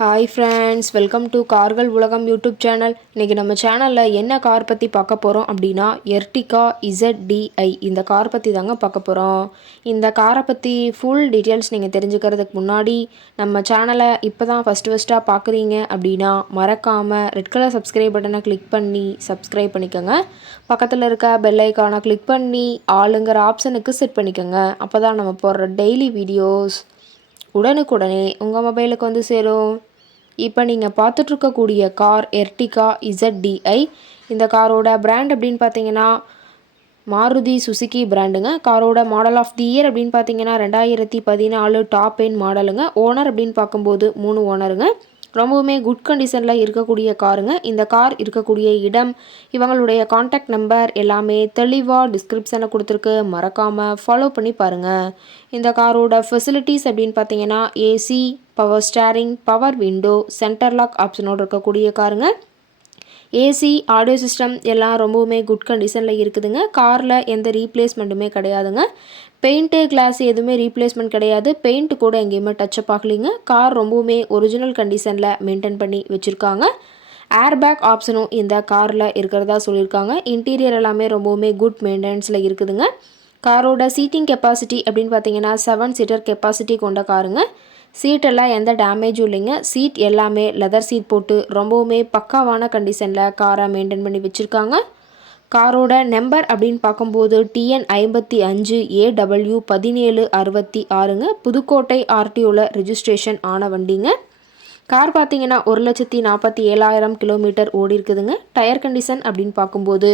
Hi friends, welcome to கார்கள் உலகம் YouTube channel. இன்றைக்கி நம்ம சேனலில் என்ன கார் பற்றி பார்க்க போகிறோம் அப்படின்னா எர்டிகா ZDI இந்த கார் பற்றி தாங்க பார்க்க போகிறோம். இந்த காரை பற்றி ஃபுல் டீட்டெயில்ஸ் நீங்கள் தெரிஞ்சுக்கிறதுக்கு முன்னாடி நம்ம சேனலை இப்போ தான் ஃபஸ்ட்டாக பார்க்குறீங்க அப்படின்னா மறக்காமல் ரெட் கலர் சப்ஸ்கிரைப் பட்டனை கிளிக் பண்ணி சப்ஸ்கிரைப் பண்ணிக்கோங்க. பக்கத்தில் இருக்க பெல் ஐக்கானை கிளிக் பண்ணி ஆளுங்கிற ஆப்ஷனுக்கு செட் பண்ணிக்கோங்க. அப்போ தான் நம்ம போடுற டெய்லி வீடியோஸ் உடனுக்குடனே உங்கள் மொபைலுக்கு வந்து சேரும். இப்போ நீங்கள் பார்த்துட்ருக்கக்கூடிய கார் எர்டிகா ZDI. இந்த காரோட பிராண்ட் அப்படின்னு பார்த்தீங்கன்னா மாருதி சுசுகி பிராண்டுங்க. காரோட மாடல் ஆஃப் தி இயர் அப்படின்னு பார்த்தீங்கன்னா 2014 டாப் எண்ட் மாடலுங்க. ஓனர் அப்படின்னு பார்க்கும்போது 3 ஓனருங்க. ரொம்பவுமே குட் கண்டிஷனில் இருக்கக்கூடிய காருங்க. இந்த கார் இருக்கக்கூடிய இடம், இவங்களுடைய காண்டாக்ட் நம்பர் எல்லாமே தெளிவாக டிஸ்கிரிப்ஷனில் கொடுத்துருக்கு. மறக்காமல் ஃபாலோ பண்ணி பாருங்கள். இந்த காரோட ஃபெசிலிட்டிஸ் அப்படின்னு பார்த்தீங்கன்னா AC, power steering, power window, centre lock ஆப்ஷனோடு இருக்கக்கூடிய காருங்க. ஏசி, ஆடியோ சிஸ்டம் எல்லாம் ரொம்பவுமே குட் கண்டிஷனில் இருக்குதுங்க. காரில் எந்த ரீப்ளேஸ்மெண்ட்டுமே கிடையாதுங்க. பெயிண்ட்டு, கிளாஸ் எதுவுமே ரீப்ளேஸ்மெண்ட் கிடையாது. பெயிண்ட் கூட எங்கேயுமே டச்சப் ஆகலைங்க. கார் ரொம்பவுமே ஒரிஜினல் கண்டிஷனில் மெயின்டைன் பண்ணி வச்சுருக்காங்க. ஏர்பேக் ஆப்ஷனும் இந்த காரில் இருக்கிறதா சொல்லியிருக்காங்க. இன்டீரியர் எல்லாமே ரொம்பவுமே குட் மெயின்டெனன்ஸில் இருக்குதுங்க. காரோட சீட்டிங் கெப்பாசிட்டி அப்படின்னு பார்த்தீங்கன்னா 7 சீட்டர் கெப்பாசிட்டி கொண்ட காருங்க. சீட்டெல்லாம் எந்த டேமேஜும் இல்லைங்க. சீட் எல்லாமே லெதர் சீட் போட்டு ரொம்பவுமே பக்காவான கண்டிஷனில் காரை மெயின்டைன் பண்ணி வச்சுருக்காங்க. காரோட நம்பர் அப்படின்னு பார்க்கும்போது TN 55 AW 1766ங்க. புதுக்கோட்டை RTOவில் ரெஜிஸ்ட்ரேஷன் ஆன வண்டிங்க. கார் பார்த்தீங்கன்னா 1,47,000 கிலோமீட்டர் ஓடி இருக்குதுங்க. டயர் கண்டிஷன் அப்படின்னு பார்க்கும்போது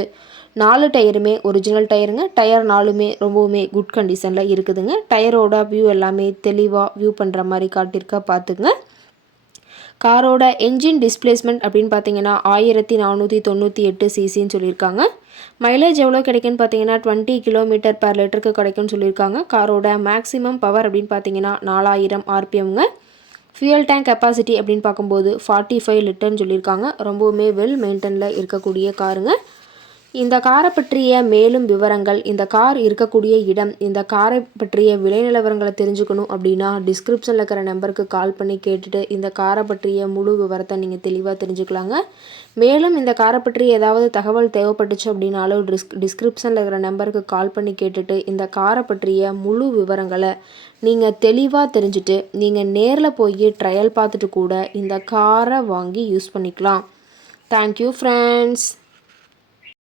4 டயருமே ஒரிஜினல் டயருங்க. டயர் 4மே ரொம்பவுமே குட் கண்டிஷனில் இருக்குதுங்க. டயரோட வியூ எல்லாமே தெளிவாக வியூ பண்ணுற மாதிரி காட்டியிருக்க பார்த்துங்க. காரோட என்ஜின் டிஸ்பிளேஸ்மெண்ட் அப்படின்னு பார்த்தீங்கன்னா 1498 சிசின்னு சொல்லியிருக்காங்க. மைலேஜ் எவ்வளோ கிடைக்குன்னு பார்த்தீங்கன்னா 20 கிலோமீட்டர் பர் லிட்டருக்கு கிடைக்கும்னு சொல்லியிருக்காங்க. காரோட மேக்ஸிமம் பவர் அப்படின்னு பார்த்தீங்கன்னா 4000 RPMங்க. ஃபியூயல் டேங்க் கெப்பாசிட்டி அப்படின்னு பார்க்கும்போது 45 லிட்டர்னு சொல்லியிருக்காங்க. ரொம்பவுமே வெல் மெயின்டெனில் இருக்கக்கூடிய காருங்க. இந்த காரை பற்றிய மேலும் விவரங்கள், இந்த கார் இருக்கக்கூடிய இடம், இந்த காரை பற்றிய விலை நிலவரங்களை தெரிஞ்சுக்கணும் அப்படின்னா டிஸ்கிரிப்ஷனில் இருக்கிற நம்பருக்கு கால் பண்ணி கேட்டுட்டு இந்த காரை பற்றிய முழு விவரத்தை நீங்கள் தெளிவாக தெரிஞ்சுக்கலாங்க. மேலும் இந்த காரை பற்றி ஏதாவது தகவல் தேவைப்பட்டுச்சு அப்படின்னாலும் டிஸ்கிரிப்ஷனில் இருக்கிற நம்பருக்கு கால் பண்ணி கேட்டுட்டு இந்த காரை பற்றிய முழு விவரங்களை நீங்கள் தெளிவாக தெரிஞ்சுட்டு நீங்கள் நேரில் போய் ட்ரையல் பார்த்துட்டு கூட இந்த காரை வாங்கி யூஸ் பண்ணிக்கலாம். Thank you friends.